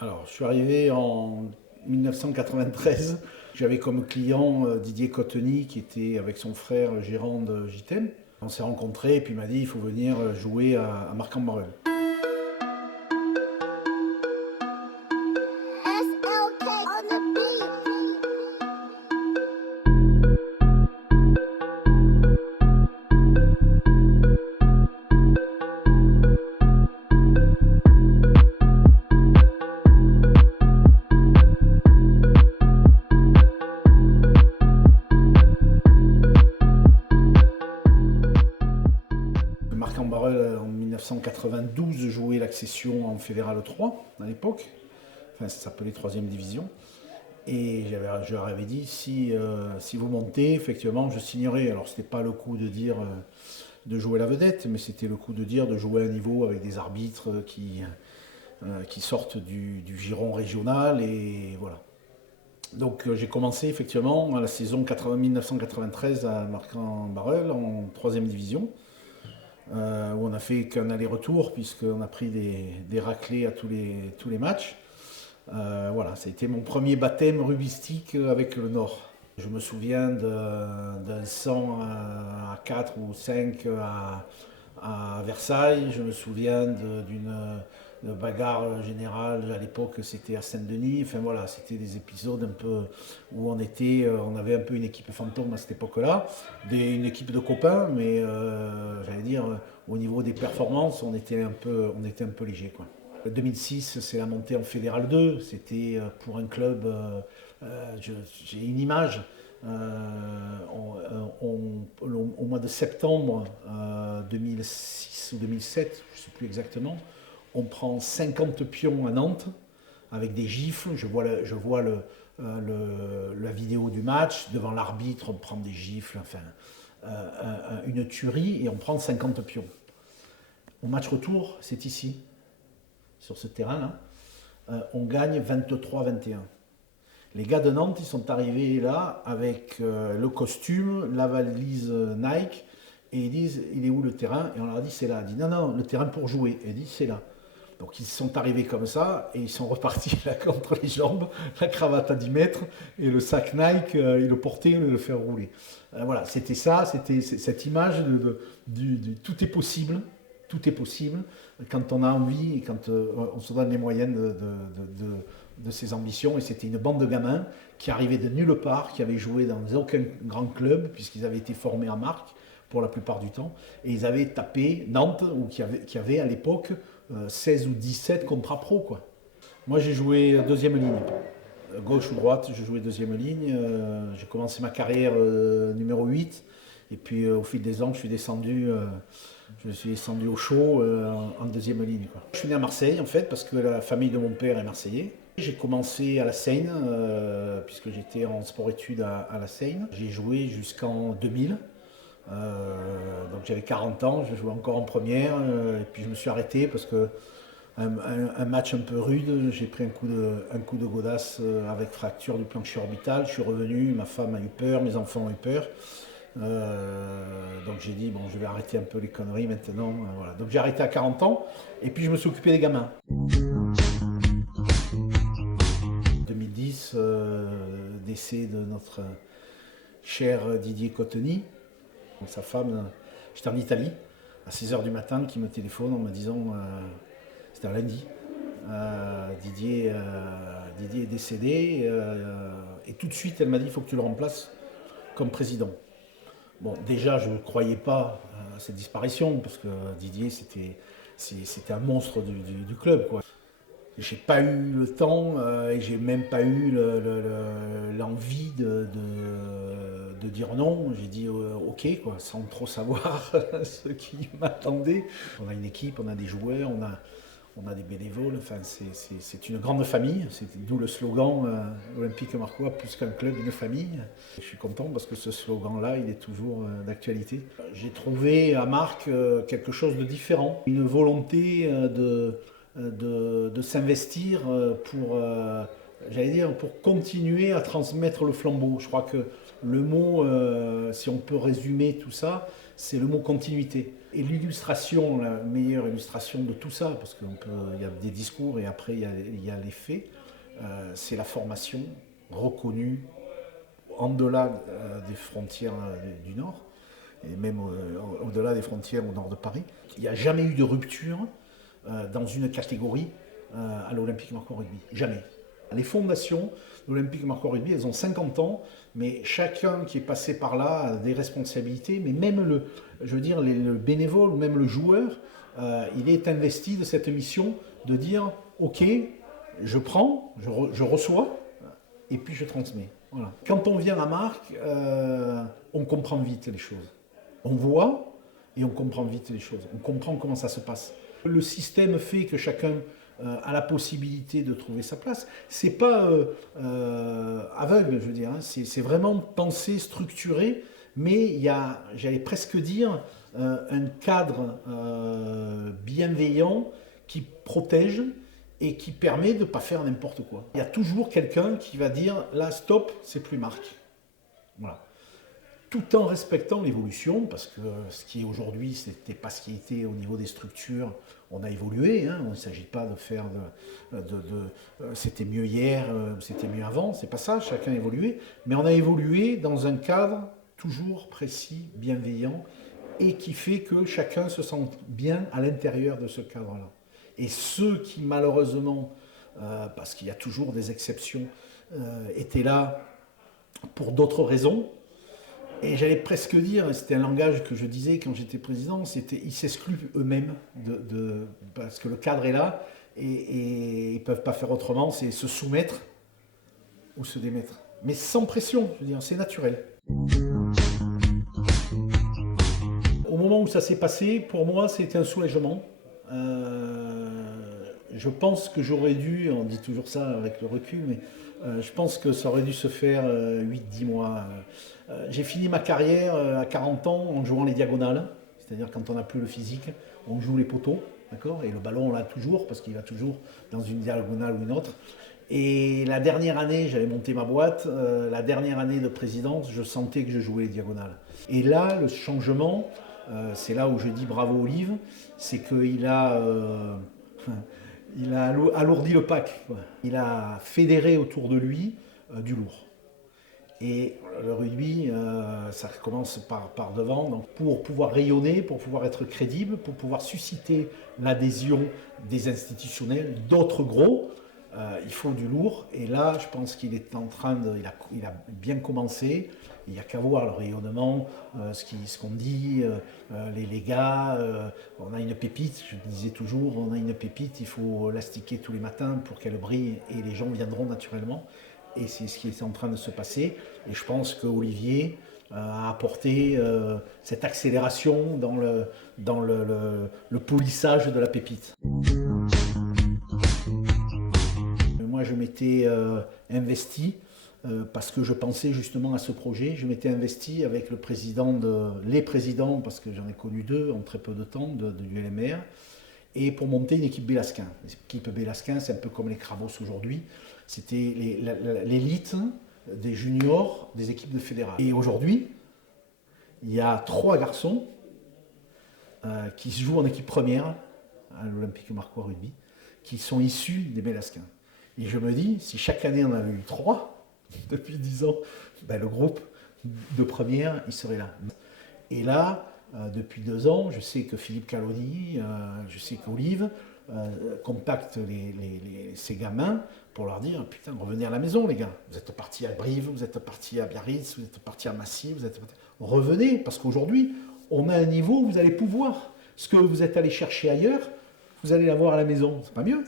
Alors, je suis arrivé en 1993. J'avais comme client Didier Cotteny qui était avec son frère gérant de JTM. On s'est rencontrés et puis il m'a dit il faut venir jouer à Marc-en-Barœul. SLK on the beat. Marc-en-Barœul en 1992 jouait l'accession en Fédéral 3 à l'époque. Enfin, ça s'appelait 3e division. Et je leur avais dit, si vous montez, effectivement, je signerai. Alors, ce n'était pas le coup de dire de jouer la vedette, mais c'était le coup de dire de jouer à un niveau avec des arbitres qui sortent du giron régional. Et voilà. Donc, j'ai commencé effectivement à la saison 1993 à Marc-en-Barœul en 3e division, où on n'a fait qu'un aller-retour, puisqu'on a pris des raclés à tous les matchs. Voilà, ça a été mon premier baptême rugbyistique avec le Nord. Je me souviens d'un 100 à 4 ou 5 à Versailles. Je me souviens d'une bagarre générale. À l'époque, c'était à Saint-Denis. Enfin voilà, c'était des épisodes un peu où on avait un peu une équipe fantôme à cette époque-là. Une équipe de copains, mais j'allais dire, au niveau des performances, on était un peu léger, quoi. 2006, c'est la montée en Fédéral 2. C'était pour un club, j'ai une image. Au mois de septembre 2006 ou 2007, je ne sais plus exactement, on prend 50 pions à Nantes avec des gifles. Je vois la vidéo du match. Devant l'arbitre, on prend des gifles, enfin, une tuerie, et on prend 50 pions. Au match retour, c'est ici, sur ce terrain-là, on gagne 23-21. Les gars de Nantes, ils sont arrivés là avec le costume, la valise Nike, et ils disent, il est où le terrain? Et on leur a dit, c'est là. On dit, non, non, le terrain pour jouer. Et ils disent, c'est là. Donc ils sont arrivés comme ça, et ils sont repartis là contre les jambes, la cravate à 10 mètres, et le sac Nike, ils le portaient, ils le faire rouler. Voilà, c'était ça, c'était cette image du tout est possible. Tout est possible quand on a envie et quand on se donne les moyens de ses ambitions. Et c'était une bande de gamins qui arrivaient de nulle part, qui avaient joué dans aucun grand club, puisqu'ils avaient été formés à Marc pour la plupart du temps. Et ils avaient tapé Nantes, qui avait à l'époque 16 ou 17 contrats pro, quoi. Moi, j'ai joué deuxième ligne. Gauche ou droite, je jouais deuxième ligne. J'ai commencé ma carrière numéro 8. Et puis au fil des ans, je suis descendu au chaud en deuxième ligne, quoi. Je suis né à Marseille en fait parce que la famille de mon père est marseillais. J'ai commencé à la Seine puisque j'étais en sport-études à la Seine. J'ai joué jusqu'en 2000. Donc j'avais 40 ans, je jouais encore en première et puis je me suis arrêté parce que un match un peu rude, j'ai pris un coup de godasse avec fracture du plancher orbital. Je suis revenu, ma femme a eu peur, mes enfants ont eu peur. Donc j'ai dit, bon, je vais arrêter un peu les conneries maintenant. Voilà. Donc j'ai arrêté à 40 ans et puis je me suis occupé des gamins. 2010, décès de notre cher Didier Cotteny. Sa femme, j'étais en Italie, à 6h du matin, qui me téléphone en me disant, c'était un lundi, Didier est décédé, et tout de suite elle m'a dit, il faut que tu le remplaces comme président. Bon, déjà, je ne croyais pas à cette disparition, parce que Didier, c'était un monstre du club, quoi. J'ai pas eu le temps et j'ai même pas eu l'envie de dire non. J'ai dit ok, quoi, sans trop savoir ce qui m'attendait. On a une équipe, on a des joueurs, on a des bénévoles. Enfin, c'est une grande famille. C'est d'où le slogan Olympique Marcois, plus qu'un club, une famille. Je suis content parce que ce slogan-là, il est toujours d'actualité. J'ai trouvé à Marc quelque chose de différent, une volonté de s'investir j'allais dire, pour continuer à transmettre le flambeau. Je crois que le mot, si on peut résumer tout ça, c'est le mot continuité. Et l'illustration, la meilleure illustration de tout ça, parce qu'il y a des discours et après il y a les faits, c'est la formation reconnue en delà des frontières du Nord, et même au-delà des frontières au nord de Paris. Il n'y a jamais eu de rupture dans une catégorie à l'Olympique Marcoux Rugby. Jamais. Les fondations de l'Olympique Marcoux Rugby, elles ont 50 ans, mais chacun qui est passé par là a des responsabilités, mais même le bénévole ou même le joueur, il est investi de cette mission de dire « Ok, je prends, je reçois, et puis je transmets ». Voilà. Quand on vient à Marc, on comprend vite les choses. On voit et on comprend vite les choses. On comprend comment ça se passe. Le système fait que chacun a la possibilité de trouver sa place. C'est pas aveugle, je veux dire. Hein. C'est vraiment pensé, structuré, mais il y a, j'allais presque dire, un cadre bienveillant qui protège et qui permet de ne pas faire n'importe quoi. Il y a toujours quelqu'un qui va dire « là, stop, c'est plus Marc ». Voilà. Tout en respectant l'évolution, parce que ce qui est aujourd'hui, ce n'était pas ce qui était au niveau des structures. On a évolué, hein, il ne s'agit pas de faire c'était mieux hier, c'était mieux avant, c'est pas ça, chacun a évolué. Mais on a évolué dans un cadre toujours précis, bienveillant, et qui fait que chacun se sent bien à l'intérieur de ce cadre-là. Et ceux qui malheureusement, parce qu'il y a toujours des exceptions, étaient là pour d'autres raisons, et j'allais presque dire, c'était un langage que je disais quand j'étais président, c'était ils s'excluent eux-mêmes, parce que le cadre est là, et ils ne peuvent pas faire autrement, c'est se soumettre ou se démettre. Mais sans pression, je veux dire, c'est naturel. Au moment où ça s'est passé, pour moi, c'était un soulagement. Je pense que j'aurais dû, on dit toujours ça avec le recul, mais je pense que ça aurait dû se faire 8-10 mois. J'ai fini ma carrière à 40 ans en jouant les diagonales, c'est-à-dire quand on n'a plus le physique, on joue les poteaux, d'accord, et le ballon on l'a toujours, parce qu'il va toujours dans une diagonale ou une autre. Et la dernière année, j'avais monté ma boîte, la dernière année de présidence, je sentais que je jouais les diagonales. Et là, le changement, c'est là où je dis bravo Olive, c'est qu'il a... il a alourdi le pack, quoi. Il a fédéré autour de lui du lourd. Et le rugby, ça commence par devant. Donc pour pouvoir rayonner, pour pouvoir être crédible, pour pouvoir susciter l'adhésion des institutionnels, d'autres gros, il faut du lourd. Et là, je pense qu'il est en train de... Il a bien commencé. Il n'y a qu'à voir le rayonnement, ce qu'on dit, les gars, on a une pépite, je disais toujours, on a une pépite, il faut l'astiquer tous les matins pour qu'elle brille et les gens viendront naturellement. Et c'est ce qui est en train de se passer. Et je pense qu'Olivier a apporté cette accélération dans le polissage de la pépite. Moi, je m'étais investi parce que je pensais justement à ce projet. Je m'étais investi avec les présidents, parce que j'en ai connu deux en très peu de temps, du LMR, et pour monter une équipe Bélasquin. L'équipe Bélasquin, c'est un peu comme les Crabos aujourd'hui. C'était l'élite des juniors des équipes de fédérales. Et aujourd'hui, il y a 3 garçons qui se jouent en équipe première à l'Olympique Marcoux Rugby, qui sont issus des Bélasquins. Et je me dis, si chaque année on avait eu 3, depuis 10 ans, ben le groupe de première, il serait là. Et là, depuis 2 ans, je sais que Philippe Caloni, je sais qu'Olive contactent ces gamins pour leur dire « Putain, revenez à la maison les gars, vous êtes partis à Brive, vous êtes partis à Biarritz, vous êtes partis à Massy, revenez, parce qu'aujourd'hui, on a un niveau où vous allez pouvoir. Ce que vous êtes allé chercher ailleurs, vous allez l'avoir à la maison, c'est pas mieux ?»